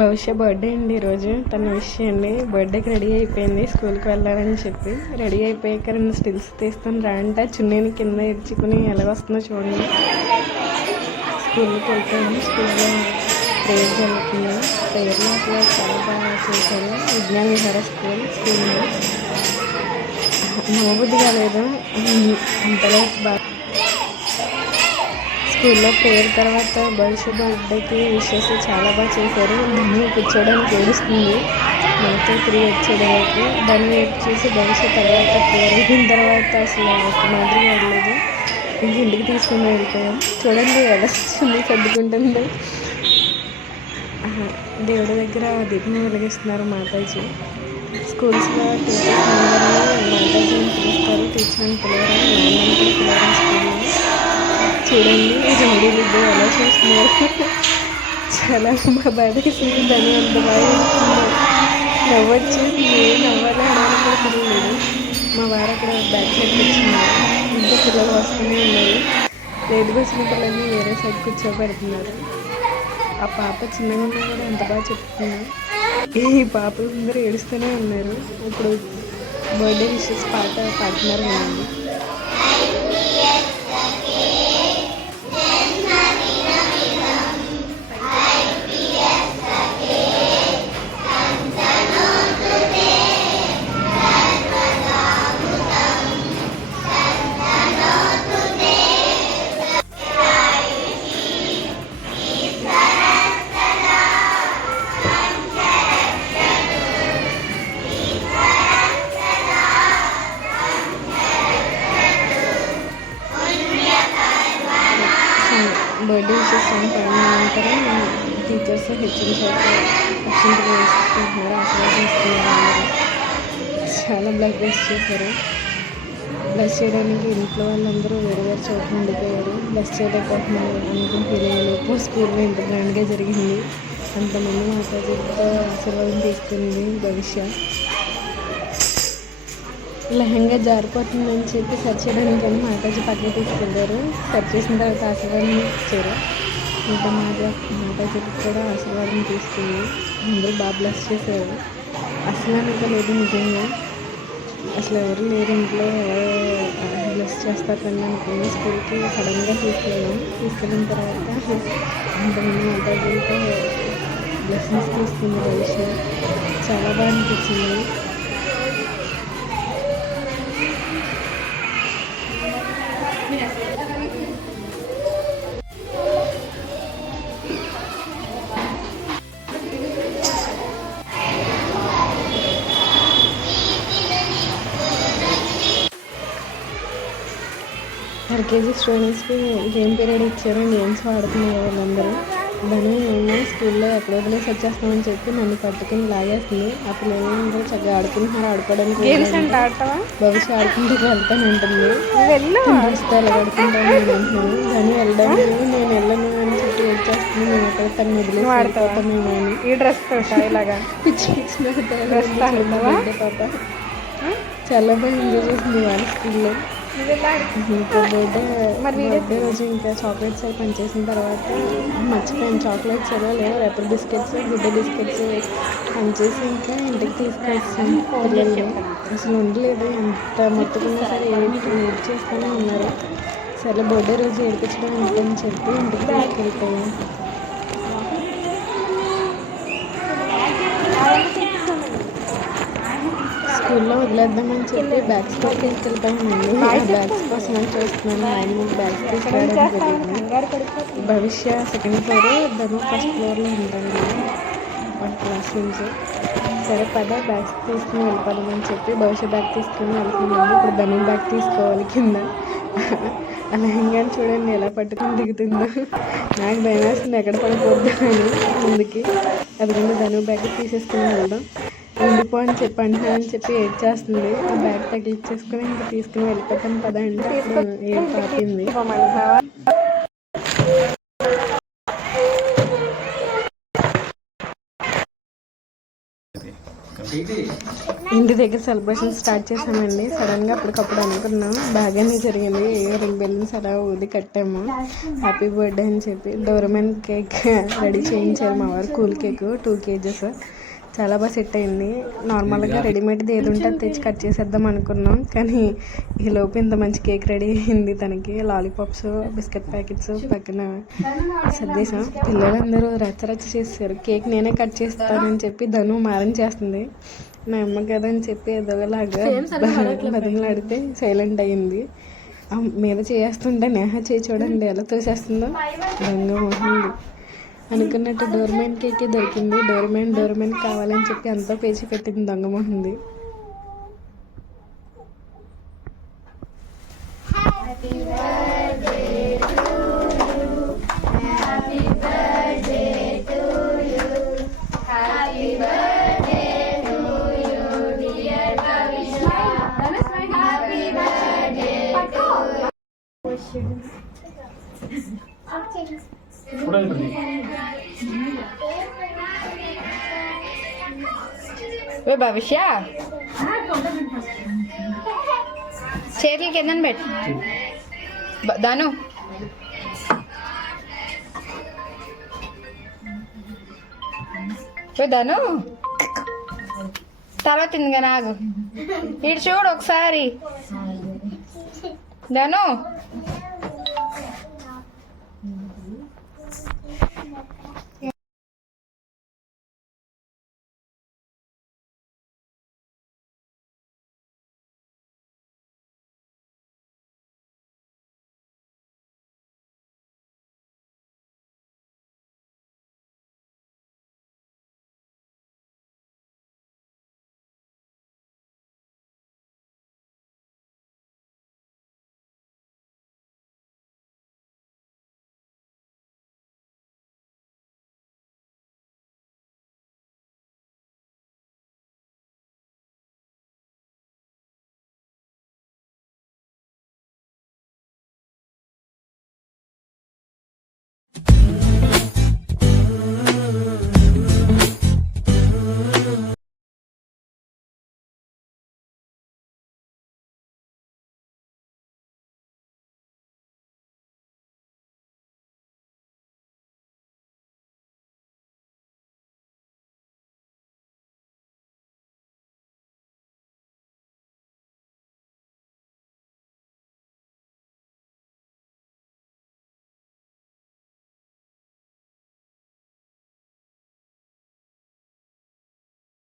భవిష్య బర్త్డే అండి ఈరోజు. తన విష్ చేయండి. బర్త్డేకి రెడీ అయిపోయింది స్కూల్కి వెళ్ళాలని చెప్పి. రెడీ అయిపోయాక 2 స్టిల్స్ తీస్తాను రా అంటే చున్నీని కింద ఇడ్చుకుని ఎలాగొస్తుందో చూడండి. స్కూల్కి వెళ్తాను. స్కూల్లో ప్రేయర్ జరుగుతుంది. ప్రేయర్లో అసలు చాలా బాగా చేశారు. విజ్ఞాన విహార స్కూల్లో నమ్మబుద్ధి కాలేదు అంతలో బాగా. స్కూల్లో ప్రేయర్ తర్వాత భవిష్య బర్త్డేకి విషెస్ చాలా బాగా చేశారు. ధను కూర్చోడానికి ఏడుస్తుంది. మనతో 3 వచ్చేదానికి ధను వెయిట్ చేసి భవిష్య తర్వాత ప్రేయర్ అయిన తర్వాత అసలు ఒక మాదిరి వెళ్ళలేదు. ఇంటికి తీసుకుని వెళ్ళిపోయాం. చూడండి ఎలా సర్దుకుంటుంది. దేవుడి దగ్గర దీపం వెలిగిస్తున్నారు మాతాజీ. స్కూల్స్లో టీచర్స్ అందరినీ మాతాజీని పిలుస్తారు. టీచర్ని పిలవరు, నాన్నని కూడా పిలవరు స్కూల్లో. చూడండి రౌడీలు ఇద్దరు ఎలా చూస్తున్నారు. చాలా బాధ వేసింది. దాన్ని అంత బాగా వేస్తున్నారు. నవ్వొచ్చేసి నవ్వాలి అనడానికి కూడా తెలియలేదు. మా వారు అక్కడ బ్యాక్ సైడ్ కూర్చున్నారు. ఇంట్లో పిల్లలు వస్తూనే ఉన్నారు. లేట్గా వచ్చిన పిల్లల్ని వేరే సైడ్ కూర్చోబెడుతున్నారు. ఆ పాప చిన్నగా ఉన్నా కూడా ఎంత బాగా చెప్తున్నారు. ఈ పాపలు అందరూ ఏడుస్తూనే ఉన్నారు. ఇప్పుడు బర్త్డే విషెస్ పాట పాడుతున్నారు కదండి. బర్త్డే విషెస్ సాంగ్ పాడిన అనంతరం టీచర్స్ హెచ్ఎంస్ అక్షంతలు వేసుకుంటున్నారు, ఆశీర్వదిస్తున్నారు. చాలా బ్లడ్ వేస్ట్ చేశారు. బ్లస్ చేయడానికి ఇంట్లో వాళ్ళందరూ వేరే వేరే చోట్ల ఉండిపోయారు. బ్లస్ చేయలేకపోతున్నారు అనుకుని ఫీల్ అయ్యేలోపు స్కూల్లో ఇంత గ్రాండ్గా జరిగింది. అంతమంది మాతాజీతో ఆశీర్వాదం తీసుకుంది భవిష్య. లెహంగా జారిపోతుందని చెప్పి సెర్చ్ చేయడానికి అని మాతాజీ పక్కన తీసుకెళ్ళారు. సెర్చ్ చేసిన తర్వాత ఆశీర్వాదం ఇచ్చారు. ఇంకా మాతాజీకి కూడా ఆశీర్వాదం తీసుకుంది. అందరూ బాగా బ్లెస్ చేశారు. అసలు ఇంకా లేదు నిజంగా. అసలు ఎవరు లేరు ఇంట్లో, ఎవరు బ్లెస్ చేస్తారు కానీ అనుకుని స్కూల్కి సడన్గా తీసుకెళ్ళిన తర్వాత అంతమంది మాతాజీలతో బ్లెస్సింగ్స్ తీసుకుంది భవిష్య. చాలా బాగా అనిపించింది. ఎల్కేజీ స్టూడెంట్స్కి గేమ్ పీరియడ్ ఇచ్చారు. గేమ్స్ ఆడుతున్నారు వాళ్ళందరూ. దాన్ని ఏమో స్కూల్లో ఎక్కడ వదిలేసి వచ్చేస్తామని చెప్పి నన్ను పట్టుకుని లాగేస్తుంది. అప్పుడు ఏమో చక్కగా ఆడుకుంటున్నారు. ఆడుకోవడానికి భవిష్య ఆడుకుంటూ వెళ్తాను ఉంటుంది. వస్తారు ఆడుకుంటాను నేను అంటున్నాను. దాన్ని వెళ్ళడానికి నేను వెళ్ళను అని చెప్పి వచ్చేస్తుంది. నేను అక్కడ తను వదిలేసి ఆడుకోతామేమో అని. ఈ డ్రెస్ ఇలాగా పిచ్చి పిచ్చి పాప చాలా బాగా ఎంజాయ్ చేసింది వాళ్ళ స్కూల్లో. ఇంకా బర్త్డే రోజు ఇంకా చాక్లెట్స్ అవి పనిచేసిన తర్వాత మర్చిపోయాను. చాక్లెట్స్ ఎలా లేవు, రేపర్ బిస్కెట్స్, గుడ్డ బిస్కెట్స్ పనిచేసి ఇంకా ఇంటికి తీసుకొచ్చాను. పిల్లలు అసలు ఉండలేదు. ఎంత మొత్తుకున్నా సరే ఏడ్ చేస్తూనే ఉన్నారు. సరే బర్త్డే రోజు ఏడిపించడం ఎందుకని చెప్పి ఇంటికి తీసుకెళ్ళిపోయాను. స్కూల్లో వదిలేద్దామని చెప్పి బ్యాగ్స్ కూడా తీసుకెళ్ళిపోయానండి. ఆ బ్యాగ్స్ కోసం అని చూస్తున్నాను. ఆయన బ్యాగ్స్ తీసుకురావడం జరిగింది. భవిష్య 2nd ఫ్లోర్, ధను 1st ఫ్లోర్లో ఉంటాను వాళ్ళ క్లాస్ నుంచి. సరే పద బ్యాగ్స్ తీసుకుని వెళ్ళిపోదామని చెప్పి భవిష్య బ్యాగ్ తీసుకుని వెళ్తున్నాను. ఇప్పుడు ధను బ్యాగ్ తీసుకోవాలి కింద. అలా ఇంకా చూడండి ఎలా పట్టుకుని దిగుతుందో. నాకు భయం వేస్తుంది ఎక్కడ పడిపోద్దా అని ముందుకి. అది ముందు ధను బ్యాగ్ తీసేసుకుని వెళ్దాం. ఉండిపో అని చెప్పి అంటున్నానని చెప్పి ఏడ్ చేస్తుంది. ఆ బ్యాగ్ తగిలిచ్చేసుకుని ఇంకా తీసుకుని వెళ్ళిపోతాను పద అంటే ఏడ్ పాపింది. ఇంటి దగ్గర సెలబ్రేషన్ స్టార్ట్ చేసామండి. సడన్గా అప్పటికప్పుడు అనుకున్నాం, బాగానే జరిగింది. ఏ రింగ్ బెలూన్స్ అలా ఊది కట్టాము, హ్యాపీ బర్త్డే అని చెప్పి. డోర్మెన్ కేక్ రెడీ చేయించారు మా వారు, కూల్ కేక్ 2 kgs. చాలా బాగా సెట్ అయింది. నార్మల్గా రెడీమేడ్ది ఏది ఉంటే అది తెచ్చి కట్ చేసేద్దాం అనుకున్నాం, కానీ ఈలోపు ఇంత మంచి కేక్ రెడీ అయింది. తనకి లాలీపాప్స్, బిస్కెట్ ప్యాకెట్స్ పక్కన సర్దేశాం. పిల్లలందరూ రచ్చరచ్చ చేశారు. కేక్ నేనే కట్ చేస్తానని చెప్పి ధను మారం చేస్తుంది. మా అమ్మ కదా అని చెప్పి ఎదోలాగా బతిమలాడితే సైలెంట్ అయ్యింది. మీద చేస్తుంటే నేహ చేయి చూడండి ఎలా తోసేస్తుందో, దొంగ మొహంది. అనుకున్నట్టు డోర్మెన్ కేకే దొరికింది. డోర్మెన్ కావాలని చెప్పి అంతా పేచి పెట్టింది దొంగ మొహంది. భవిష్య చేతులు కింద పెట్టు దాను. దాను తర్వాత తిందిగా నాగు ఇటు చూడు ఒకసారి. దాను